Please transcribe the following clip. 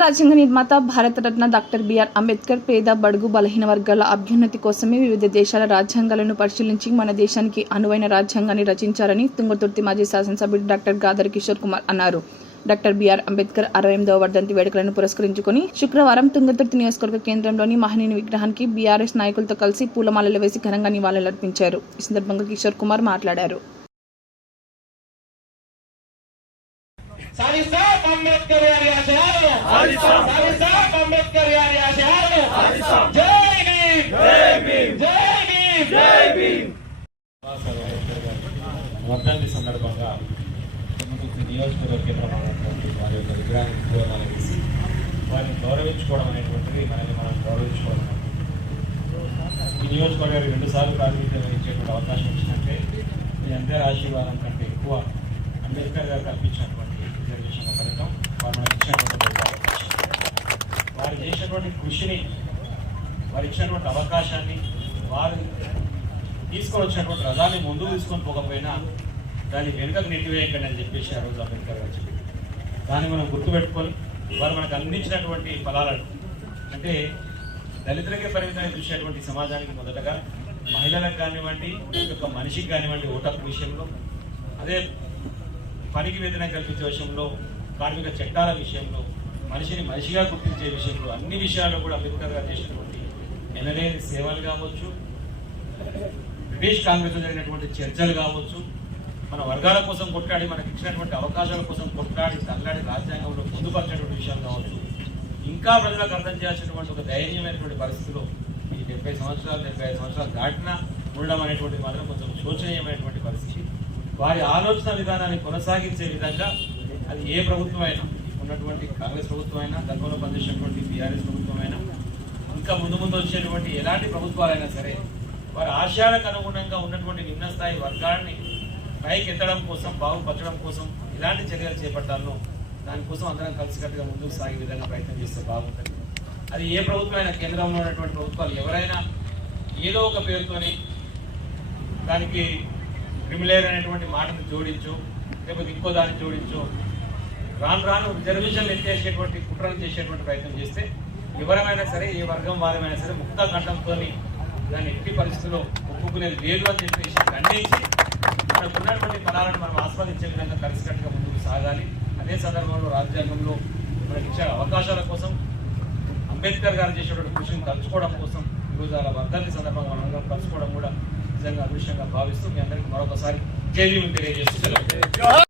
రాజ్యాంగ నిర్మాత Bharat Ratna doctor BR Ambedkar పేద బడుగు బలహీన వర్గాల అభ్యున్నతి కోసమే వివిధ దేశాల రాజ్యాంగాలను పరిశీలించి మన దేశానికి అనువైన రాజ్యాంగాన్ని రచించారని తుంగతుర్తి మాజీ శాసనసభ్యుడు డాక్టర్ గాదర్ కిషోర్ కుమార్ అన్నారు. డాక్టర్ బిఆర్ అంబేద్కర్ 68వ వర్ధంతి వేడుకలను పురస్కరించుకుని శుక్రవారం తుంగతుర్తి నియోజకవర్గ కేంద్రంలోని మహనీయుని విగ్రహానికి బీఆర్ఎస్ నాయకులతో కలిసి పూలమాలలు వేసి ఘనంగా నివాళులర్పించారు. ఈ సందర్భంగా కిషోర్ కుమార్ మాట్లాడారు. అంబేద్కర్ గారి ఆశయాలు అంబేద్కర్ గారి ఆశయాలు జై భీమ్ జై భీమ్ జై భీమ్ జై భీమ్. వర్ధంతి సందర్భంగా నియోజకవర్గ కేంద్రమైనటువంటి వారి యొక్క విగ్రహానికి పూలమాల వేసి వారిని గౌరవించుకోవడం అనేటువంటిది మనల్ని మనం గౌరవించుకోవడం. ఈ నియోజకవర్గానికి 2 సార్లు ప్రాతినిధ్యం వహించేటువంటి అవకాశం ఇచ్చినట్టే మీ అందరి ఆశీర్వాదం కంటే ఎక్కువ అంబేద్కర్ గారు కల్పించినటువంటి రిజర్వేషన్ పథకం వారు మనకు ఇచ్చినటువంటి అవకాశం, వారు చేసినటువంటి కృషిని, వారు ఇచ్చినటువంటి అవకాశాన్ని, వారు తీసుకొని వచ్చినటువంటి రథాన్ని ముందుకు తీసుకొని పోకపోయినా దాన్ని వెనుకకు నెట్టివేయకండి అని చెప్పేసి ఆ రోజు అంబేద్కర్ గారు చెప్పి దాన్ని మనం గుర్తుపెట్టుకొని వారు మనకు అందించినటువంటి ఫలాలను, అంటే దళితులకే పరిమితమైన చూసేటువంటి సమాజానికి మొదటగా మహిళలకు కానివ్వండి, ఒక మనిషికి కానివ్వండి ఓటకు విషయంలో, అదే పనికి వేతనం కల్పించే విషయంలో, కార్మిక చట్టాల విషయంలో, మనిషిని మనిషిగా గుర్తించే విషయంలో, అన్ని విషయాల్లో కూడా అంబేద్కర్ గారు చేసినటువంటి ఎనలేని సేవలు కావచ్చు, బ్రిటిష్ కాంగ్రెస్లో జరిగినటువంటి చర్చలు కావచ్చు, మన వర్గాల కోసం కొట్లాడి మనకి ఇచ్చినటువంటి అవకాశాల కోసం కొట్లాడి తల్లాడి రాజ్యాంగంలో పొందుపరిచినటువంటి విషయాలు కావచ్చు, ఇంకా ప్రజలకు అర్థం చేయాల్సినటువంటి ఒక దయనీయమైనటువంటి పరిస్థితిలో ఈ 75 సంవత్సరాలు దాటినా ఉండడం అనేటువంటి మాత్రం కొంచెం శోచనీయమైనటువంటి పరిస్థితి. వారి ఆలోచన విధానాన్ని కొనసాగించే విధంగా అది ఏ ప్రభుత్వం అయినా, ఉన్నటువంటి కాంగ్రెస్ ప్రభుత్వం అయినా, గతంలో పనిచేసినటువంటి బీఆర్ఎస్ ప్రభుత్వం అయినా, ఇంకా ముందు వచ్చేటువంటి ఎలాంటి ప్రభుత్వాలైనా సరే వారి ఆశయాలకు అనుగుణంగా ఉన్నటువంటి నిమ్న స్థాయి వర్గాన్ని పైకి ఎత్తడం కోసం, బాగుపరచడం కోసం ఎలాంటి చర్యలు చేపట్టాలో దానికోసం అందరం కలిసికట్టుగా ముందుకు సాగే విధంగా ప్రయత్నం చేస్తే బాగుంటుంది. అది ఏ ప్రభుత్వం అయినా, కేంద్రంలో ఉన్నటువంటి ప్రభుత్వాలు ఎవరైనా ఏదో ఒక పేరుతోని దానికి క్రిమిలేర్ అనేటువంటి మాటను జోడించు, లేకపోతే ఇంకో దాన్ని జోడించు, రాను రిజర్వేషన్లు ఎత్తేసేటువంటి కుట్రలు చేసేటువంటి ప్రయత్నం చేస్తే ఎవరైనా సరే, ఏ వర్గం వారమైనా సరే ముక్త కంఠంతో దాన్ని ఎట్టి పరిస్థితుల్లో ఒప్పుకునేది లేదు అని చెప్పేసి ఖండించి మనకు ఉన్నటువంటి ఫలాలను మనం ఆస్వాదించే విధంగా కలిసికట్టుగా ముందుకు సాగాలి. అదే సందర్భంలో రాజ్యాంగంలో మనకి ఇచ్చే అవకాశాల కోసం, అంబేద్కర్ గారు చేసేటువంటి కృషిని తలుచుకోవడం కోసం ఈరోజు అలా వర్ధంతి సందర్భంగా మనందరం కలుసుకోవడం కూడా నిజంగా అదృష్టంగా భావిస్తూ మీ అందరికీ మరొకసారి జై భీమ్ తెలియజేస్తూ